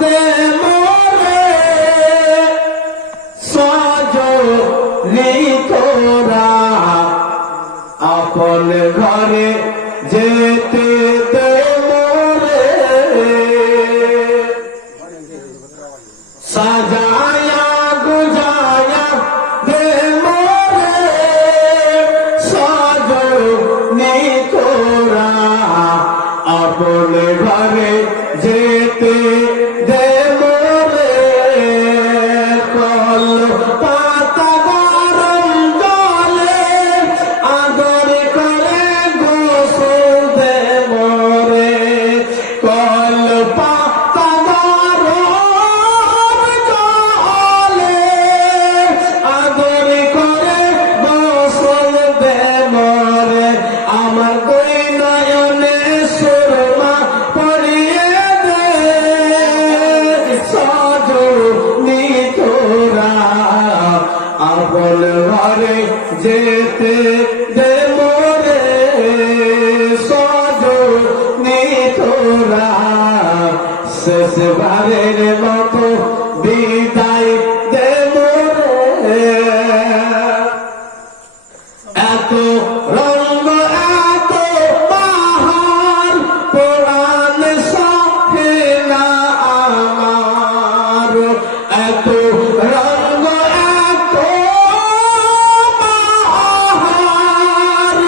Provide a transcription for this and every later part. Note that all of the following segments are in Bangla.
দে মোরে সজনী তোরা আপন ঘরে যেতে দে মোরে সাজায়া গুজায়া দে মোরে সজনী তোরা আপন ঘরে যেতে দে মোরে কল পাতা গরম জলে আদর করে গোসল দে মোরে কল পাতা গরম জলে আদর করে গোসল দে মোরে আমার দুই নয়নে সুরমা পড়িয়ে দে সজনী তোরা আপন ঘরে যেতে দে মোরে সজনী তোরা শেষবারের মতো বিদায় দে মোরে এত রঙ্গ এত বাহার পুরাণ সহে না আমার এত রঙ্গ এত বাহার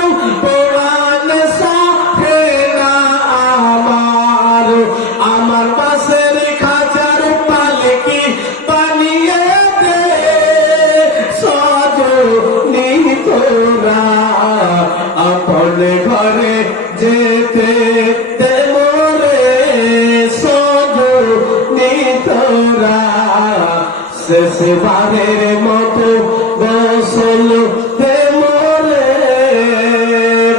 পুরাণ সহে না আমার আমার বাসের খাঁচার পালকি বানিয়ে দে সজনী তোরা আপন ঘরে যেতে দে মোরে সজনী তোরা শেষবারের মতো গোসল দে মোরে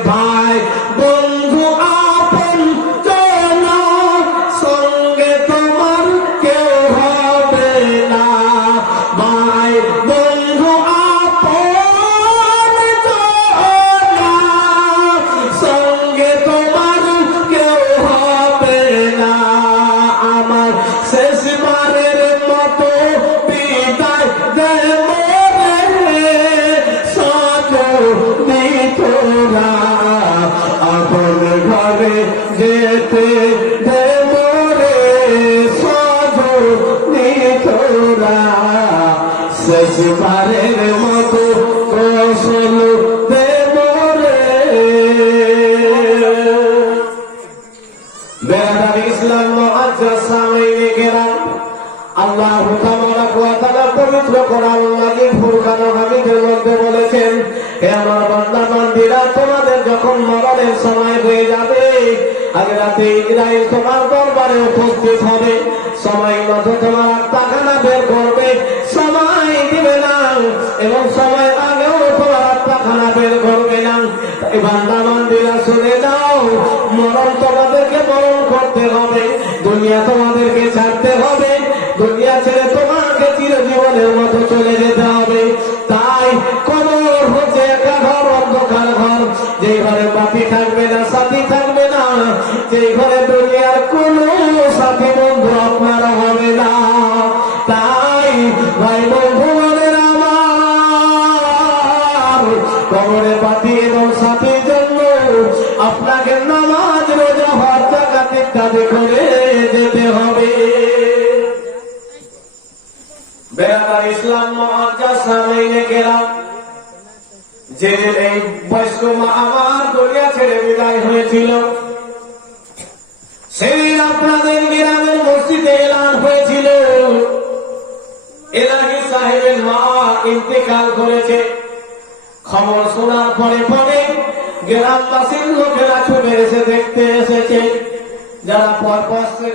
ভাই বন্ধু আপন জন সঙ্গে তোমার কেউ হবে না ভাই বন্ধু আপন জন সঙ্গে তোমার কেউ হবে না আমার শেষবারের মতো বিদায় দে মোরে সজনী তোরা আপন ঘরে যেতে দে মোরে সজনী তোরা শেষবারের মতো গোসল দে মোরে বেরাদার ইসলাম মুআজ্জাজ সামিনে কেরাম আল্লাহ তাবারাক ওয়া তাআলা পবিত্র কোরআন মাজিদ ফুরকান হামিদের মধ্যে বলেছেন হে আমার বান্দা বান্দীরা তোমাদের যখন মরণের সময় হয়ে যাবে আজ রাতে ইসরাইল তোমার দরবারে উপস্থিত হবে সময় মতো তোমার আত্মাখানা বের করবে সময় দিবে না এবং সময় আগেও তোমার আত্মাখানা বের করবে না তাই বান্দা বান্দীরা শুনে যাও মরণ তোমাদেরকে বরণ করতে হবে দুনিয়া তোমাদেরকে ছাড়তে হবে দুনিয়া ছেড়ে তোমাকে চিরজীবনের মতো চলে যেতে হবে তাই কবর হচ্ছে একটা ঘর অন্ধকার ঘর যে ঘরে বাপি থাকবে না সাথী থাকবে না যে ঘরে দুনিয়ার কোনো সাথী বন্ধু আপনারা হবে না তাই ভাই বন্ধু বলেন আমার কবরে বাপি এবং সাথীর জন্য আপনাকে নামাজ রোজা হজ যাকাত ইত্যাদি করে যেতে হবে বেরাদার ইসলাম মুআজ্জাজ সামিনে কেরাম যে এই বয়স্ক মা আমার দুনিয়া ছেড়ে বিদায় হয়েছিল সেদিন আপনাদের গ্রামের মসজিদে এলান হয়েছিল এলাহি সাহেবের মা ইন্তেকাল করেছে খবর শোনার পরে পরে গ্রামবাসীর লোকেরা ছুটে এসে দেখতে এসেছে যারা পরপাশের